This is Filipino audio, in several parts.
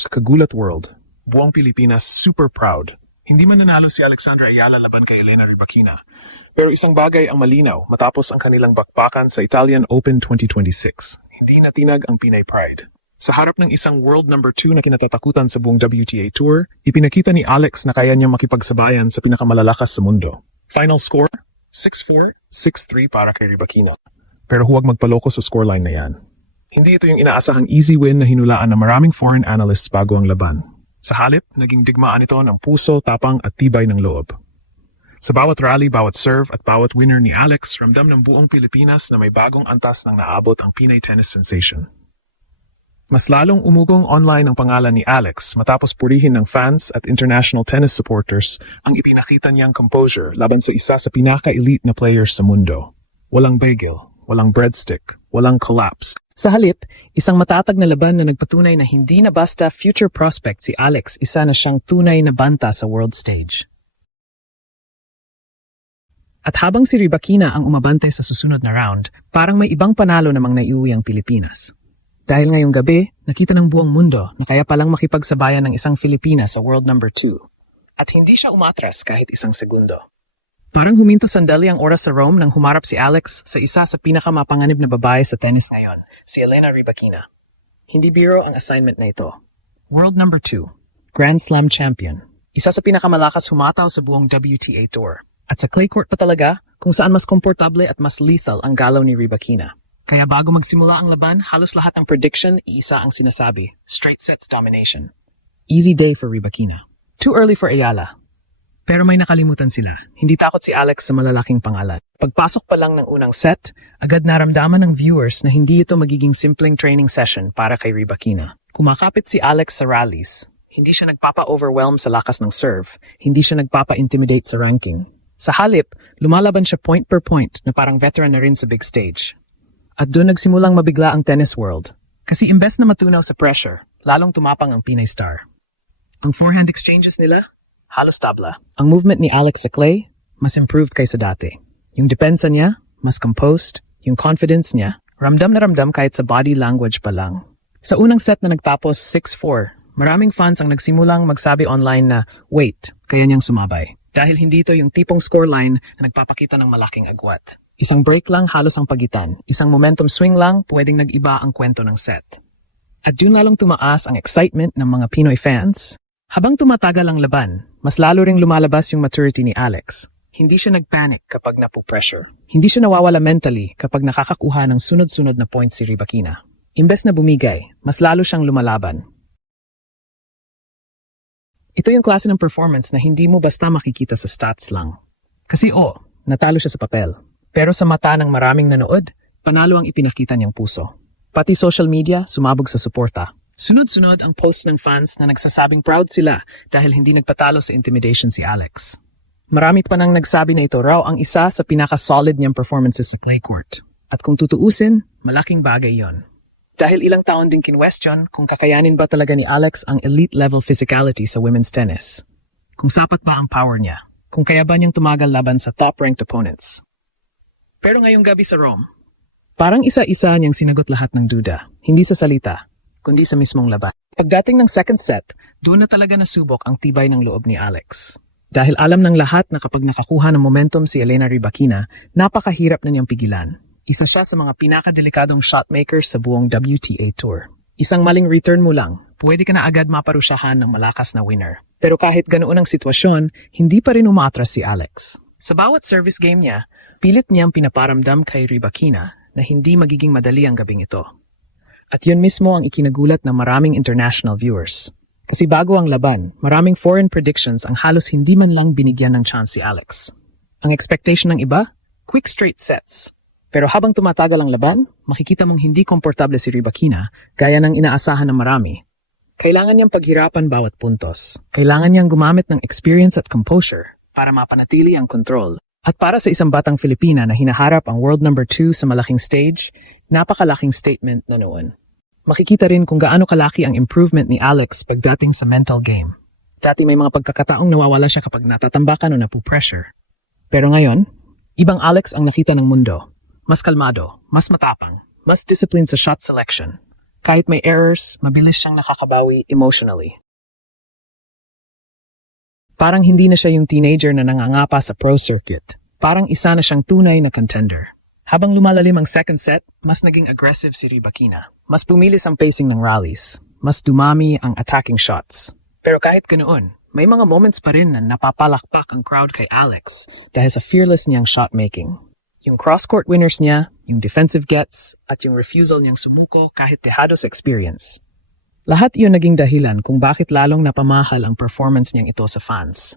Sa Kagulat World, buong Pilipinas super proud. Hindi man nanalo si Alexandra Ayala laban kay Elena Rybakina. Pero isang bagay ang malinaw matapos ang kanilang bakbakan sa Italian Open 2026. Hindi natinag ang Pinay Pride. Sa harap ng isang world number 2 na kinatatakutan sa buong WTA Tour, ipinakita ni Alex na kaya niyang makipagsabayan sa pinakamalalakas sa mundo. Final score, 6-4, 6-3 para kay Rybakina. Pero huwag magpaloko sa scoreline na yan. Hindi ito yung inaasahang easy win na hinulaan ng maraming foreign analysts bago ang laban. Sa halip, naging digmaan ito ng puso, tapang at tibay ng loob. Sa bawat rally, bawat serve at bawat winner ni Alex, ramdam ng buong Pilipinas na may bagong antas ng naabot ang Pinay tennis sensation. Mas lalong umugong online ang pangalan ni Alex matapos purihin ng fans at international tennis supporters ang ipinakita niyang composure laban sa isa sa pinaka-elite na players sa mundo. Walang bagel, walang breadstick, walang collapse. Sa halip, isang matatag na laban na nagpatunay na hindi na basta future prospect si Alex, isa na siyang tunay na banta sa world stage. At habang si Rybakina ang umabante sa susunod na round, parang may ibang panalo namang naiuwi ang Pilipinas. Dahil ngayong gabi, nakita ng buong mundo na kaya palang makipagsabayan ng isang Filipina sa world number 2. At hindi siya umatras kahit isang segundo. Parang huminto sandali ang oras sa Rome nang humarap si Alex sa isa sa pinakamapanganib na babae sa tennis ngayon, si Elena Rybakina. Hindi biro ang assignment na ito. World number 2, Grand Slam champion. Isa sa pinakamalakas humataw sa buong WTA Tour. At sa clay court pa talaga, kung saan mas komportable at mas lethal ang galaw ni Rybakina. Kaya bago magsimula ang laban, halos lahat ng prediction, iisa ang sinasabi. Straight sets domination. Easy day for Rybakina. Too early for Ayala. Pero may nakalimutan sila. Hindi takot si Alex sa malalaking pangalan. Pagpasok pa lang ng unang set, agad naramdaman ng viewers na hindi ito magiging simpleng training session para kay Rybakina. Kumakapit si Alex sa rallies. Hindi siya nagpapa-overwhelm sa lakas ng serve. Hindi siya nagpapa-intimidate sa ranking. Sa halip, lumalaban siya point per point na parang veteran na rin sa big stage. At doon nagsimulang mabigla ang tennis world. Kasi imbes na matunaw sa pressure, lalong tumapang ang Pinay star. Ang forehand exchanges nila, halos tabla. Ang movement ni Alex sa clay, mas improved kaysa dati. Yung depensa niya, mas composed. Yung confidence niya, ramdam na ramdam kahit sa body language pa lang. Sa unang set na nagtapos 6-4, maraming fans ang nagsimulang magsabi online na, wait, kaya niyang sumabay. Dahil hindi ito yung tipong scoreline na nagpapakita ng malaking agwat. Isang break lang halos ang pagitan. Isang momentum swing lang, pwedeng nag-iba ang kwento ng set. At dun lalong tumaas ang excitement ng mga Pinoy fans. Habang tumatagal ang laban, mas lalo ring lumalabas yung maturity ni Alex. Hindi siya nagpanic kapag napo-pressure. Hindi siya nawawala mentally kapag nakakakuha ng sunod-sunod na points si Rybakina. Imbes na bumigay, mas lalo siyang lumalaban. Ito yung klase ng performance na hindi mo basta makikita sa stats lang. Kasi natalo siya sa papel. Pero sa mata ng maraming nanood, panalo ang ipinakita niyang puso. Pati social media, sumabog sa suporta. Sunod-sunod ang posts ng fans na nagsasabing proud sila dahil hindi nagpatalo sa intimidation si Alex. Marami pa nang nagsabi na ito raw ang isa sa pinaka-solid niyang performances sa clay court. At kung tutuusin, malaking bagay yon. Dahil ilang taon din kinwestiyon kung kakayanin ba talaga ni Alex ang elite-level physicality sa women's tennis. Kung sapat ba ang power niya. Kung kaya ba niyang tumagal laban sa top-ranked opponents. Pero ngayong gabi sa Rome, parang isa-isa niyang sinagot lahat ng duda. Hindi sa salita, kundi sa mismong laban. Pagdating ng second set, doon na talaga nasubok ang tibay ng loob ni Alex. Dahil alam ng lahat na kapag nakakuha ng momentum si Elena Rybakina, napakahirap na niyang pigilan. Isa siya sa mga pinakadelikadong shotmakers sa buong WTA Tour. Isang maling return mo lang, pwede ka na agad maparusyahan ng malakas na winner. Pero kahit ganoon ang sitwasyon, hindi pa rin umatras si Alex. Sa bawat service game niya, pilit niyang pinaparamdam kay Rybakina na hindi magiging madali ang gabing ito. At yun mismo ang ikinagulat ng maraming international viewers. Kasi bago ang laban, maraming foreign predictions ang halos hindi man lang binigyan ng chance si Alex. Ang expectation ng iba? Quick straight sets. Pero habang tumatagal ang laban, makikita mong hindi komportable si Rybakina gaya ng inaasahan ng marami. Kailangan niyang paghirapan bawat puntos. Kailangan niyang gumamit ng experience at composure para mapanatili ang control. At para sa isang batang Filipina na hinaharap ang world number 2 sa malaking stage, napakalaking statement na noon. Makikita rin kung gaano kalaki ang improvement ni Alex pagdating sa mental game. Dati may mga pagkakataong nawawala siya kapag natatambakan o napu-pressure. Pero ngayon, ibang Alex ang nakita ng mundo. Mas kalmado, mas matapang, mas disciplined sa shot selection. Kahit may errors, mabilis siyang nakakabawi emotionally. Parang hindi na siya yung teenager na nangangapa sa pro circuit. Parang isa na siyang tunay na contender. Habang lumalalim ang second set, mas naging aggressive si Rybakina. Mas pumilis ang pacing ng rallies. Mas dumami ang attacking shots. Pero kahit ganoon, may mga moments pa rin na napapalakpak ang crowd kay Alex dahil sa fearless niyang shot making. Yung cross-court winners niya, yung defensive gets, at yung refusal niyang sumuko kahit dehado sa experience. Lahat yun naging dahilan kung bakit lalong napamahal ang performance niyang ito sa fans.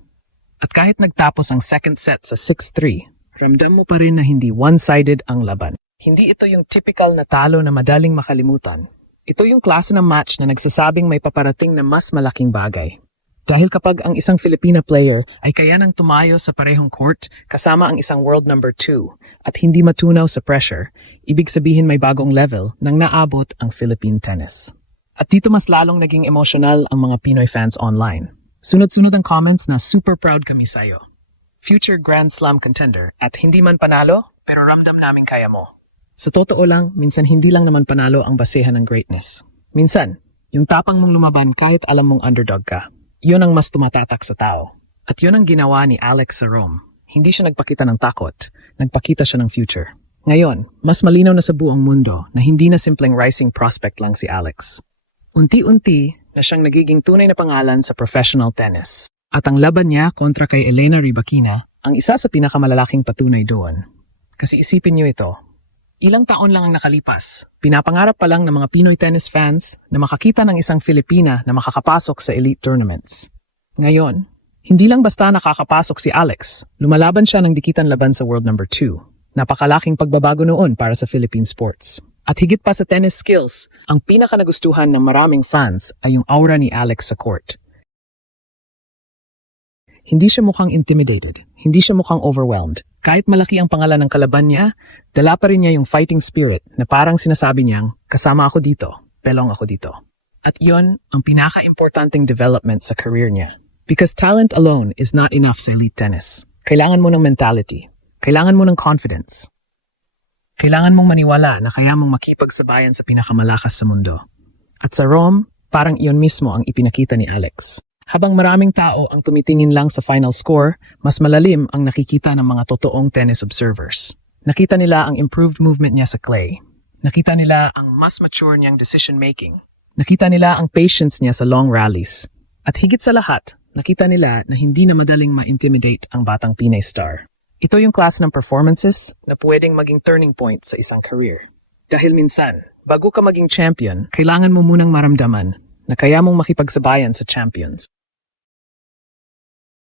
At kahit nagtapos ang second set sa 6-3, ramdam mo pa rin na hindi one-sided ang laban. Hindi ito yung typical na talo na madaling makalimutan. Ito yung klase ng match na nagsasabing may paparating na mas malaking bagay. Dahil kapag ang isang Filipina player ay kaya nang tumayo sa parehong court kasama ang isang world number 2 at hindi matunaw sa pressure, ibig sabihin may bagong level nang naabot ang Philippine tennis. At dito mas lalong naging emosyonal ang mga Pinoy fans online. Sunod-sunod ang comments na super proud kami sa'yo. Future Grand Slam contender at hindi man panalo, pero ramdam namin kaya mo. Sa totoo lang, minsan hindi lang naman panalo ang basehan ng greatness. Minsan, yung tapang mong lumaban kahit alam mong underdog ka. Yun ang mas tumatatak sa tao. At yun ang ginawa ni Alex sa Rome. Hindi siya nagpakita ng takot, nagpakita siya ng future. Ngayon, mas malinaw na sa buong mundo na hindi na simpleng rising prospect lang si Alex. Unti-unti na siyang nagiging tunay na pangalan sa professional tennis. At ang laban niya kontra kay Elena Rybakina ang isa sa pinakamalalaking patunay doon. Kasi isipin niyo ito, ilang taon lang ang nakalipas, pinapangarap pa lang ng mga Pinoy tennis fans na makakita ng isang Filipina na makakapasok sa elite tournaments. Ngayon, hindi lang basta nakakapasok si Alex, lumalaban siya ng dikitan laban sa world number 2. Napakalaking pagbabago noon para sa Philippine sports. At higit pa sa tennis skills, ang pinakanagustuhan ng maraming fans ay yung aura ni Alex sa court. Hindi siya mukhang intimidated, hindi siya mukhang overwhelmed. Kahit malaki ang pangalan ng kalaban niya, dala pa rin niya yung fighting spirit na parang sinasabi niyang, kasama ako dito, belong ako dito. At iyon ang pinaka-importanting development sa career niya. Because talent alone is not enough sa elite tennis. Kailangan mo ng mentality. Kailangan mo ng confidence. Kailangan mong maniwala na kaya mong makipagsabayan sa pinakamalakas sa mundo. At sa Rome, parang iyon mismo ang ipinakita ni Alex. Habang maraming tao ang tumitingin lang sa final score, mas malalim ang nakikita ng mga totoong tennis observers. Nakita nila ang improved movement niya sa clay. Nakita nila ang mas mature niyang decision-making. Nakita nila ang patience niya sa long rallies. At higit sa lahat, nakita nila na hindi na madaling ma-intimidate ang batang Pinay star. Ito yung klase ng performances na pwedeng maging turning point sa isang career. Dahil minsan, bago ka maging champion, kailangan mo munang maramdaman na kaya mong makipagsabayan sa champions.